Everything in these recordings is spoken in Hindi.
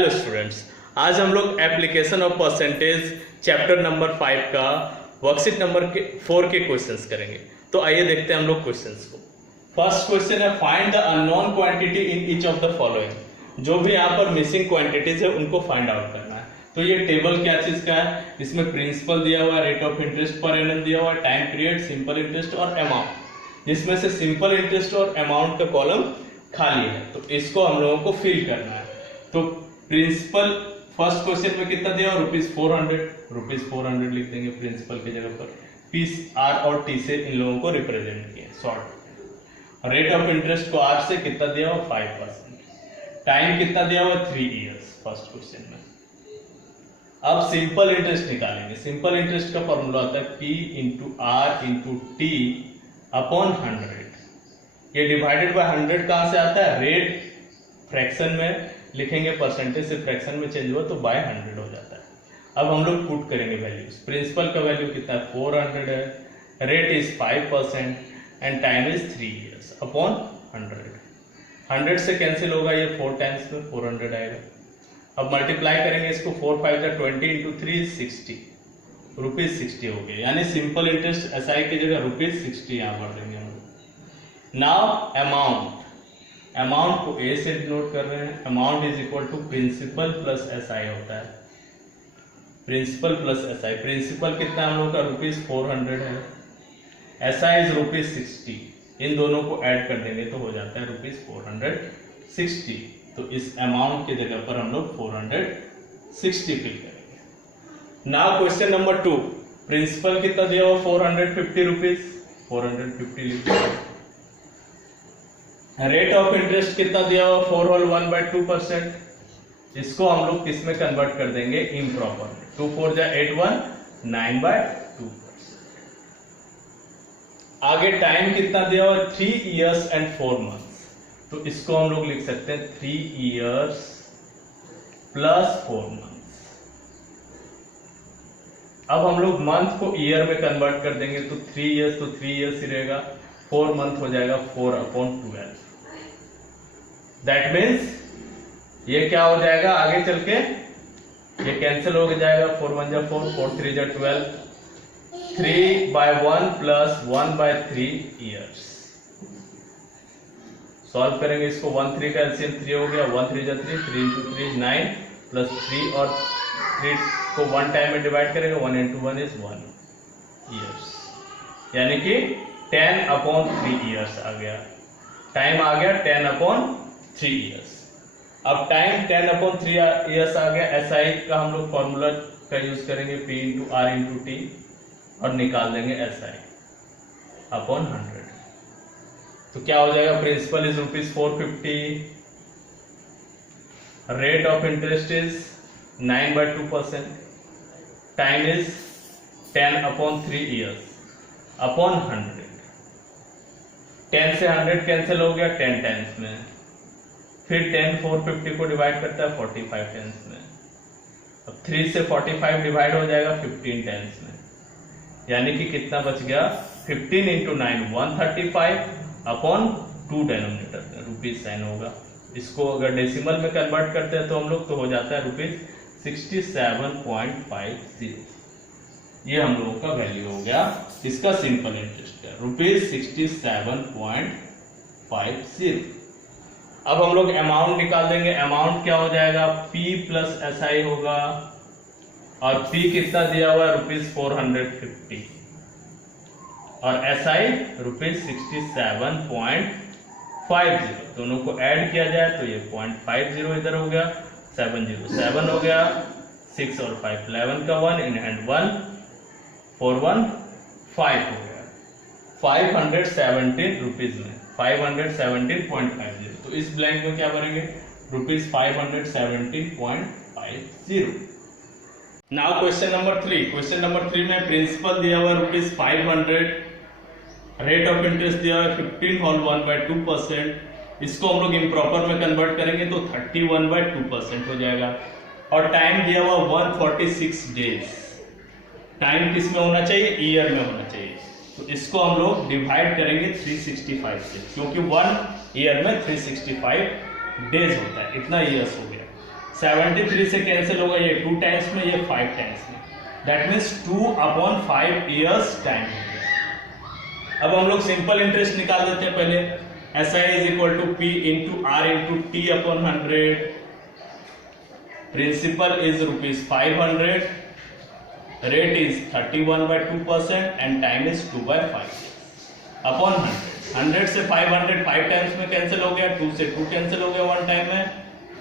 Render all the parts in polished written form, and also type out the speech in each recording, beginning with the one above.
हेलो स्टूडेंट्स, आज हम लोग application of percentage chapter number 5 का वर्कशीट नंबर 4 के क्वेश्चंस करेंगे। तो आइए देखते हैं हम लोग क्वेश्चंस को। फर्स्ट क्वेश्चन है find the unknown quantity in each of the following. जो भी यहाँ पर मिसिंग क्वांटिटीज है उनको फाइंड आउट करना है। तो ये टेबल क्या चीज का है, इसमें प्रिंसिपल दिया हुआ है, rate of interest per annum दिया हुआ है, टाइम पीरियड, सिंपल इंटरेस्ट और अमाउंट। जिसमें से सिंपल इंटरेस्ट और अमाउंट का कॉलम खाली है, तो इसको हम लोगों को फिल करना है। तो प्रिंसिपल फर्स्ट क्वेश्चन में कितना दिया ₹400 लिख देंगे प्रिंसिपल की जगह पर। पी आर और टी से इन लोगों को रिप्रेजेंट किया शॉर्ट। रेट ऑफ इंटरेस्ट को आर से कितना दिया हुआ 5%। टाइम कितना दिया हुआ 3 इयर्स फर्स्ट क्वेश्चन में। अब सिंपल इंटरेस्ट निकालेंगे। सिंपल इंटरेस्ट का फॉर्मूला होता है P into R into T upon 100। ये डिवाइडेड बाय 100 कहां से आता है, रेट फ्रैक्शन में लिखेंगे, परसेंटेज से फ्रैक्शन में चेंज हुआ तो बाय 100 हो जाता है। अब हम लोग पुट करेंगे वैल्यूज। प्रिंसिपल का वैल्यू कितना है 400 है, rate is 5% and time is 3 years upon 100 से कैंसिल होगा, ये 4 टाइम्स में 400 आएगा। अब मल्टीप्लाई करेंगे इसको, 4 5 जा 20 इंटू 3 60 ₹60 हो गए। यानी सिंपल इंटरेस्ट एसआई की जगह ₹60 यहाँ भर देंगे हम लोग। नाउ अमाउंट को ए से डिनोट कर रहे हैं। Amount is equal to principal plus SI होता है। प्रिंसिपल प्लस एसआई, प्रिंसिपल कितना हम लोग का ₹400 है, एसआई इज ₹60। इन दोनों को ऐड कर देंगे तो हो जाता है ₹460। तो इस अमाउंट की जगह पर हम लोग 460 फिल करेंगे। नाउ क्वेश्चन नंबर 2, प्रिंसिपल कितना दिया हुआ ₹450, 450 लिख देंगे। रेट ऑफ इंटरेस्ट कितना दिया हुआ 4 होल 1/2%। इसको हम लोग किस में कन्वर्ट कर देंगे, इम्प्रॉपर में। 2 4 जा 8 1 9/2%। आगे टाइम कितना दिया हुआ 3 इयर्स एंड 4 मंथ्स। तो इसको हम लोग लिख सकते हैं 3 इयर्स प्लस 4 मंथ्स। अब हम लोग मंथ को ईयर में कन्वर्ट कर देंगे तो 3 इयर्स तो 3 इयर्स ही रहेगा, 4 मंथ हो जाएगा 4/12। दैट मीन्स ये क्या हो जाएगा, आगे चल के ये कैंसिल हो जाएगा, 4 1 जा 4 4 3 जा 12, 3/1 प्लस 1/3 इयर्स। सॉल्व करेंगे इसको, 1 3 का एलसीएम 3 हो गया, 1 3 जा 3, 3 इंटू 3 9 प्लस 3 और 3 को 1 टाइम में डिवाइड करेंगे, 1 इंटू 1 इज 1 इयर्स। यानी कि 10/3 इयर्स आ गया। टाइम आ गया 10/3 इयर्स। अब टाइम 10/3 इयर्स आ गया। एसआई का हम लोग फॉर्मूला का यूज करेंगे, P into R into T, और निकाल देंगे एसआई अपॉन 100। तो क्या हो जाएगा, principal is ₹450, rate of interest is 9/2%, time is 10/3 years upon 100। 10 से 100 कैंसिल हो गया 10 टाइम्स में, फिर 10 450 को डिवाइड करता है 45 टाइम्स में। अब 3 से 45 डिवाइड हो जाएगा 15 टाइम्स में, यानी कि कितना बच गया 15 इंटू 9 135 अपॉन 2 डिनोमिनेटर में रुपीज साइन होगा। इसको अगर डेसिमल में कन्वर्ट करते हैं तो हम लोग तो हो जाता है ₹67.50। ये हम लोगों का वैल्यू हो गया इसका सिंपल इंटरेस्ट का ₹67.50। अब हम लोग अमाउंट निकाल देंगे। अमाउंट क्या हो जाएगा, P प्लस SI होगा, और P कितना दिया हुआ है ₹450 और SI ₹67.50। दोनों को ऐड किया जाए तो ये 0.50 इधर हो गया, 707 हो गया, 6 और 5 11 का 1 इन हैंड 1 4 1 5 हो गया, 517 रुपीज में 517.50। तो इस ब्लैंक में क्या भरेंगे, ₹517.50। Now question number 3। Question number 3 में प्रिंसिपल दिया हुआ ₹500, रेट ऑफ इंटरेस्ट दिया हुआ 15 होल 1/2%। इसको हम लोग इम्प्रॉपर में कन्वर्ट करेंगे तो 31/2% हो जाएगा, और टाइम दिया हुआ 146 डेज। टाइम किस में होना चाहिए, ईयर में होना चाहिए। तो इसको हम लोग डिवाइड करेंगे 365 से, क्योंकि 1 ईयर में 365 डेज होता है, इतना ईयर्स हो गया। 73 से कैंसिल होगा, ये 2 टाइम्स में, ये 5 टाइम्स में, दैट मीन्स 2/5 ईयर्स टाइम हो गया। अब हम लोग सिंपल इंटरेस्ट निकाल देते हैं पहले। SI is equal to P into R into T/100, principal is ₹500, rate is 31/2% and time is 2/5 upon 100 से 500 5 टाइम्स में कैंसिल हो गया, 2 से 2 कैंसिल हो गया 1 टाइम में,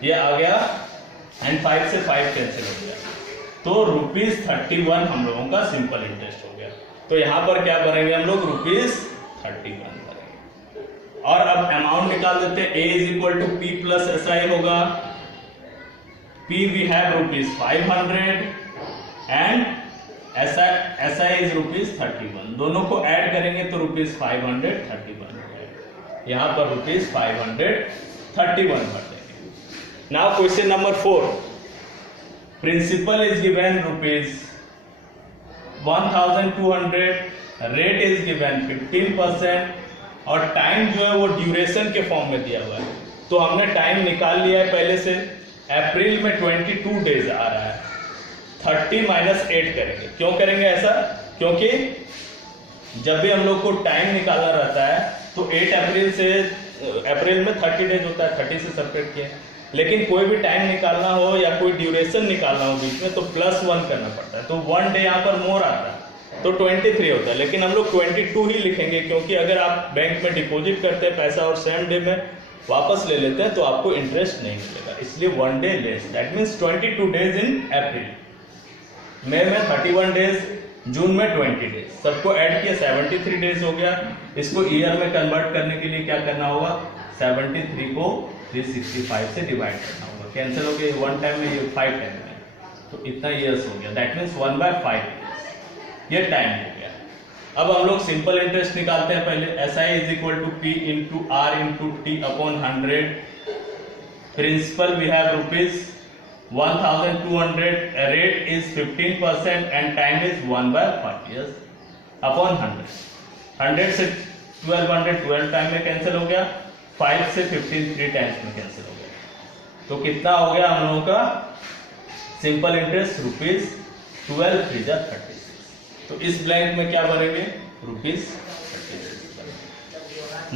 ये आ गया, एंड 5 से 5 कैंसिल हो गया, तो ₹31 हम लोगों का सिंपल इंटरेस्ट हो गया। तो यहाँ पर क्या करेंगे हम लोग, ₹31 करेंगे। और अब अमाउंट निकाल देते हैं। A is equal to P plus SI होगा। P we have ₹500 and SI is ₹31। दोनों को ऐड करेंगे तो ₹531 हो गया। यहाँ पर ₹531 भर देंगे। Now question number 4, principal is given ₹1200, rate is given 15% और टाइम जो है वो ड्यूरेशन के फॉर्म में दिया हुआ है। तो हमने टाइम निकाल लिया है पहले से। अप्रैल में 22 डेज आ रहा है, 30 माइनस 8 करेंगे। क्यों करेंगे ऐसा, क्योंकि जब भी हम लोग को टाइम निकालना रहता है तो 8 अप्रैल से, अप्रैल में 30 डेज होता है, 30 से सेपरेट किया। लेकिन कोई भी टाइम निकालना हो या कोई ड्यूरेशन निकालना हो बीच में तो +1 करना पड़ता है, तो 1 डे यहाँ पर मोर आता है तो 23 होता है। लेकिन हम लोग 22 ही लिखेंगे, क्योंकि अगर आप बैंक में डिपॉजिट करते हैं पैसा और सेम डे में वापस ले लेते हैं तो आपको इंटरेस्ट नहीं मिलेगा, इसलिए 1 day less, that means 22 days in April, मई में 31 डेज, जून में 20 डेज, सबको ऐड किया 73 डेज हो गया। इसको ईयर में कन्वर्ट करने के लिए क्या करना होगा, 73 को 365 से डिवाइड करना होगा, कैंसिल हो गया 1 टाइम में, ये 5 टाइम में, तो इतना ईयर्स हो गया, दैट मीन्स 1/5 ये टाइम हो गया। अब हम लोग सिंपल इंटरेस्ट निकालते हैं पहले। SI is equal to P into R into T/100, principal we have ₹1200, rate is 15% and time is 1/5 years upon 100। 100 से 1200 टाइम में कैंसिल हो गया, 5 से 15 3 टाइम्स में कैंसिल हो गया, तो कितना हो गया हम लोगों का सिंपल इंटरेस्ट, ₹12 3 जा 36। तो इस ब्लैंक में क्या भरेंगे, ₹36।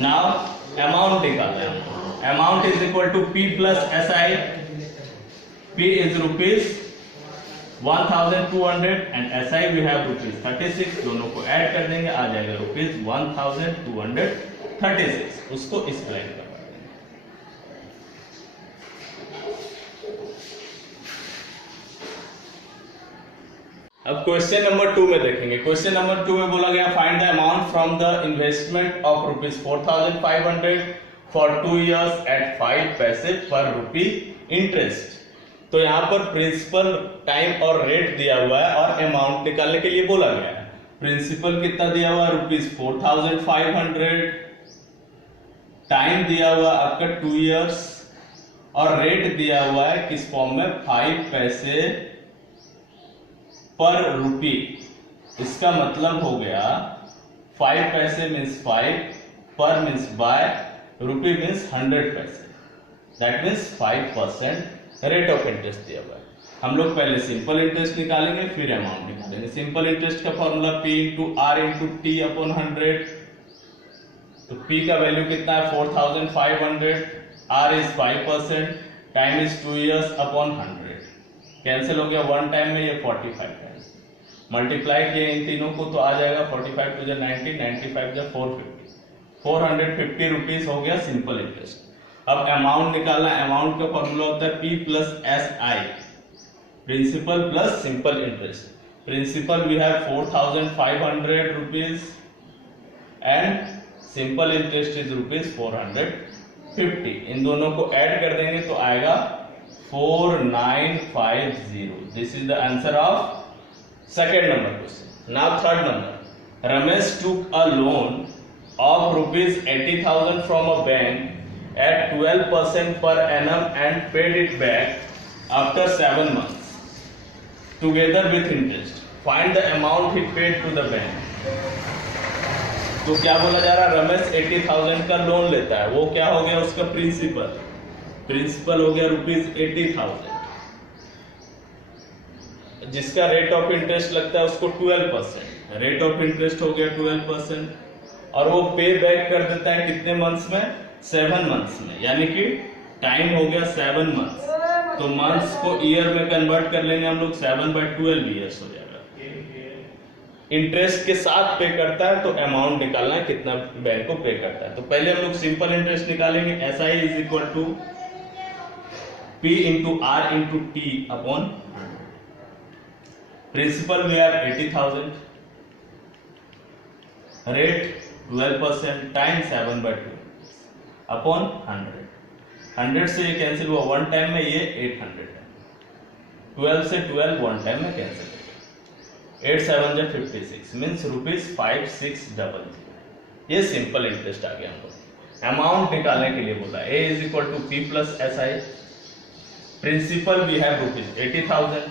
नाउ अमाउंट निकालना है। Amount is equal to P plus SI। P is ₹1200 and SI we have ₹36। दोनों को ऐड कर देंगे, आ जाएगा ₹1236। उसको इस ब्लैंक में भर देंगे। अब क्वेश्चन नंबर 2 में देखेंगे। क्वेश्चन नंबर 2 में बोला गया find the amount from the investment of ₹4500 for 2 years at 5 पैसे पर ₹1 इंटरेस्ट। तो यहाँ पर प्रिंसिपल, टाइम और रेट दिया हुआ है और अमाउंट निकालने के लिए बोला गया है। प्रिंसिपल कितना दिया हुआ है, ₹4500, टाइम दिया हुआ आपका 2 years और रेट दिया हुआ है किस फॉर्म में, 5 पैसे पर ₹1। इसका मतलब हो गया 5 पैसे मीन्स 5, पर मीन्स बाय, ₹1 मीन्स 100 पैसे, that means 5% rate of interest दिया हुआ है। हम लोग पहले सिंपल इंटरेस्ट निकालेंगे फिर अमाउंट निकालेंगे। सिंपल इंटरेस्ट का formula P into R into T/100। तो P का वैल्यू कितना है 4500, R is 5%, time is 2 years upon 100, cancel हो गया 1 टाइम में, ये 45 टाइम्स मल्टीप्लाई किए इन तीनों को तो आ जाएगा 45 टू 90, 95 जा 450, 450 रुपीज हो गया सिंपल इंटरेस्ट। अब अमाउंट निकालना, अमाउंट का फॉर्मूला होता है P plus SI, principal plus simple interest. Principal we have 4500 rupees and simple interest is ₹450। इन दोनों को ऐड कर देंगे तो आएगा 4950। This is the answer of second number question. Now third number, Ramesh took a loan of ₹80,000 from a bank at 12% per annum and paid it back after 7 months together with interest. Find the amount he paid to the bank. तो क्या बोला जा रहा है, रमेश 80,000 का लोन लेता है, वो क्या हो गया उसका प्रिंसिपल हो गया ₹80,000 जिसका रेट ऑफ इंटरेस्ट लगता है उसको 12%, रेट ऑफ इंटरेस्ट हो गया 12%, और वो पे बैक कर देता है कितने मंथ्स में, 7 मंथ्स में, यानी कि टाइम हो गया 7 मंथ्स। तो मंथ्स को ईयर में कन्वर्ट कर लेंगे हम लोग, 7/12 ईयर्स हो जाएगा। इंटरेस्ट के साथ पे करता है तो अमाउंट निकालना है कितना बैंक को पे करता है। तो पहले हम लोग सिंपल इंटरेस्ट निकालेंगे, SI is equal to P into R into T upon principal we are 80,000, rate 12% time 7/2 upon 100। 100 से ये कैंसिल हुआ वन टाइम में, ये 800 है। 12 से 12 वन टाइम में कैंसिल हो गया, 8 7 जा 56 मीन्स ₹5600। ये सिंपल इंटरेस्ट आ गया हमको। अमाउंट निकालने के लिए बोला A is equal to P plus SI, principal we have ₹80,000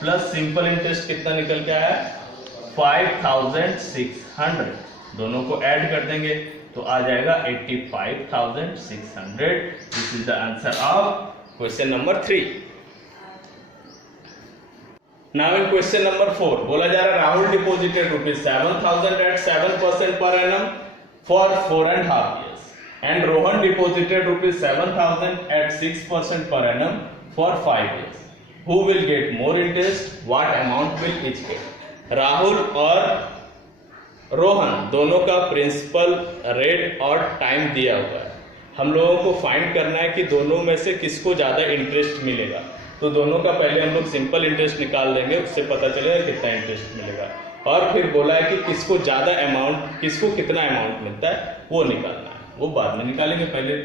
plus simple interest कितना निकल के आया 5,600, दोनों को ऐड कर देंगे तो आ जाएगा 85,600। This is the answer of question number 3। Now in question number 4 बोला जा रहा है राहुल डिपॉजिटेड ₹7,000 एट 7% पर annum for 4.5 years and Rohan deposited ₹7,000 at 6% per annum for 5 years. Who will get more interest? What amount will each get? Rahul और रोहन दोनों का प्रिंसिपल, रेट और टाइम दिया हुआ है। हम लोगों को फाइंड करना है कि दोनों में से किसको ज्यादा इंटरेस्ट मिलेगा। तो दोनों का पहले हम लोग सिंपल इंटरेस्ट निकाल देंगे, उससे पता चलेगा कितना इंटरेस्ट मिलेगा। और फिर बोला है कि किसको ज्यादा अमाउंट, किसको कितना अमाउंट मिलता है वो निकालना है, वो बाद में निकालेंगे, पहले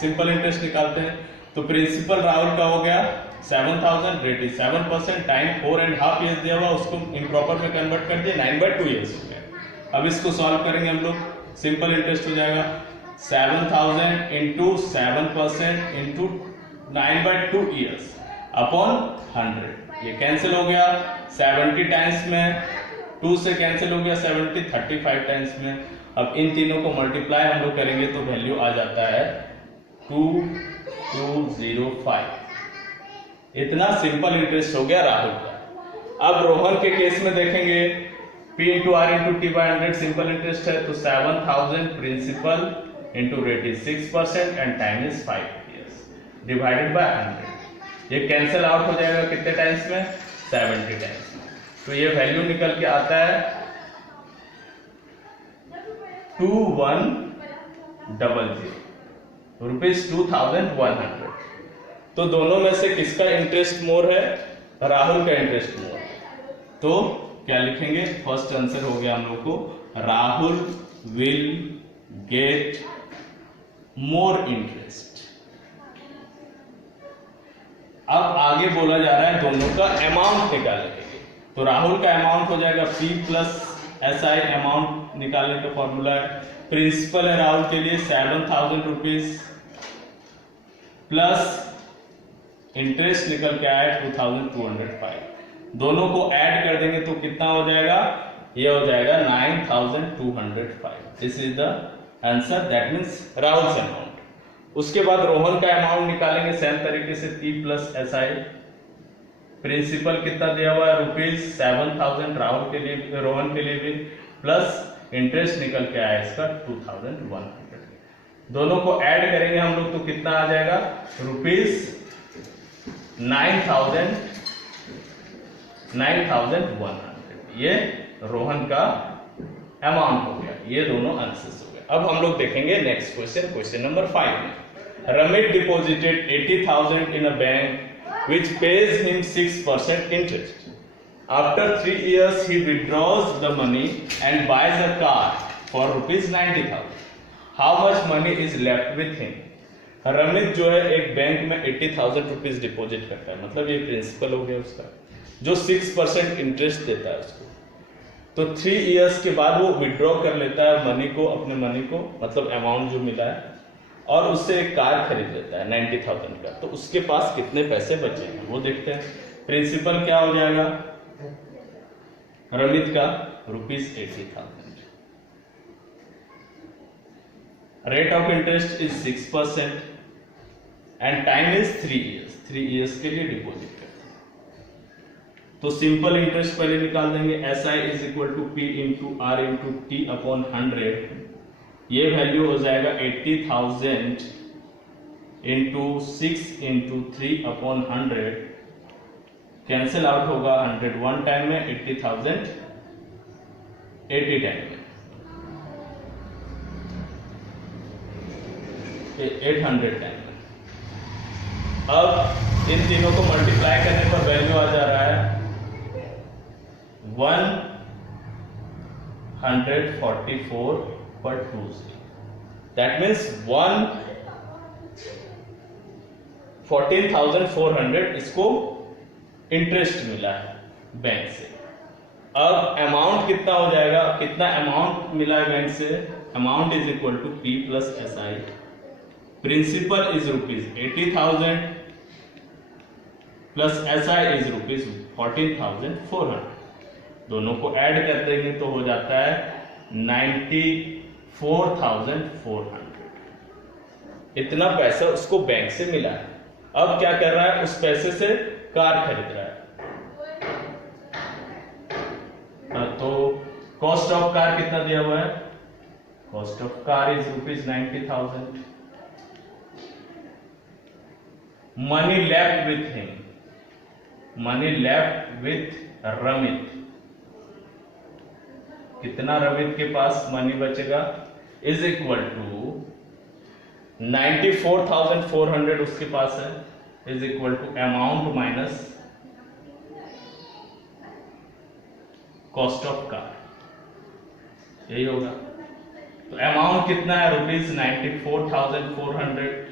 सिंपल इंटरेस्ट निकालते हैं। तो प्रिंसिपल राहुल का हो गया 7,000, रेट इज 7%, टाइम 4.5 years दिया हुआ, उसको इम्प्रॉपर में कन्वर्ट कर दिया, 9/2 years हो गया। अब इसको सॉल्व करेंगे हम लोग, सिंपल इंटरेस्ट हो जाएगा 7,000 इंटू 7% इंटू 9/2 years अपॉन 100। ये कैंसिल हो गया 70 टाइम्स में, 2 से कैंसिल हो गया 70, 35 टाइम्स में। अब इन तीनों को मल्टीप्लाई हम लोग करेंगे तो वैल्यू आ जाता है 2205। इतना सिंपल इंटरेस्ट हो गया राहुल का। अब रोहन के केस में देखेंगे, P into R into T/100 simple interest है, तो 7,000 principal into rate is 6% and time is 5 years divided by 100। ये कैंसिल आउट हो जाएगा कितने टाइम्स में, 70 टाइम्स में। तो ये वैल्यू निकल के आता है 2100 ₹2,100। तो दोनों में से किसका इंटरेस्ट मोर है, राहुल का इंटरेस्ट मोर। तो क्या लिखेंगे, फर्स्ट आंसर हो गया हम लोग को Rahul will get more interest. अब आगे बोला जा रहा है दोनों का अमाउंट निकालने के लिए। तो राहुल का अमाउंट हो जाएगा P प्लस SI, अमाउंट निकालने का फॉर्मूला है, प्रिंसिपल है राहुल के लिए 7,000 प्लस इंटरेस्ट निकल के आया 2,205। दोनों को ऐड कर देंगे तो कितना हो जाएगा, ये हो जाएगा 9,205। This is the answer, that means Rahul से अमाउंट। उसके बाद रोहन का अमाउंट निकालेंगे सेम तरीके से, P प्लस SI, प्रिंसिपल कितना दिया हुआ है ₹7,000 राहुल के लिए, रोहन के लिए भी, प्लस इंटरेस्ट निकल के आया इसका 2,100। दोनों को ऐड करेंगे हम लोग तो कितना आ जाएगा ₹9,100। ये रोहन का अमाउंट हो गया, ये दोनों आंसर्स हो गए। अब हम लोग देखेंगे नेक्स्ट क्वेश्चन, क्वेश्चन नंबर 5 में Ramesh deposited 80,000 in a bank which pays him 6% interest. After 3 years he withdraws the money and buys a car for ₹90,000. How much money is left with him? Ramit जो है एक बैंक में 80,000 रुपीज डिपॉजिट करता है, मतलब ये प्रिंसिपल हो गया उसका, जो 6% इंटरेस्ट देता है उसको। तो 3 इयर्स के बाद वो विड्रॉ कर लेता है मनी को, अपने मनी को, मतलब अमाउंट जो मिला है, और उससे एक कार खरीद लेता है 90,000 का। तो उसके पास कितने पैसे बचे हैं वो देखते हैं। प्रिंसिपल क्या हो जाएगा रमित का ₹80,000, rate of interest is 6%, and time is 3 years, 3 years के लिए डिपॉजिट करते हैं। तो सिंपल इंटरेस्ट पहले निकाल देंगे, SI is equal to P into R into T upon 100। ये वैल्यू हो जाएगा 80,000 into 6 into 3 upon 100, cancel out होगा 100 1 टाइम में, 80,000 80 टाइम में, 800 टाइम में। अब इन तीनों को मल्टीप्लाई करने पर वैल्यू आ जा रहा है 144/2। दैट मीन्स 14,400 इसको इंटरेस्ट मिला है बैंक से। अब अमाउंट कितना हो जाएगा, कितना अमाउंट मिला है बैंक से, amount is equal to P plus SI। Principal is ₹80,000 plus SI is ₹14,400। दोनों को ऐड कर देंगे तो हो जाता है 94,400। इतना पैसा उसको बैंक से मिला है। अब क्या कर रहा है, उस पैसे से कार खरीद रहा है। तो कॉस्ट ऑफ कार कितना दिया हुआ है, cost of car is ₹90,000। Money left with him, money left with Ramit, कितना रमित के पास मनी बचेगा, इज इक्वल टू 94,400 उसके पास है, is equal to amount minus cost of car, यही होगा। तो अमाउंट कितना है, ₹94,400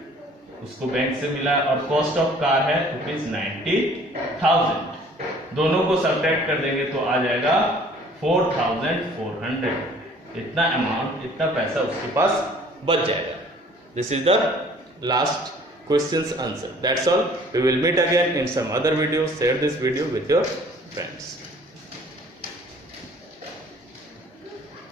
उसको बैंक से मिला, और कॉस्ट ऑफ कार है ₹90,000। दोनों को सब्ट्रैक्ट कर देंगे तो आ जाएगा 4,400। इतना अमाउंट, इतना पैसा उसके पास बच जाएगा। This is the last question's answer. That's all. We will meet again in some other video. Share this video with your friends.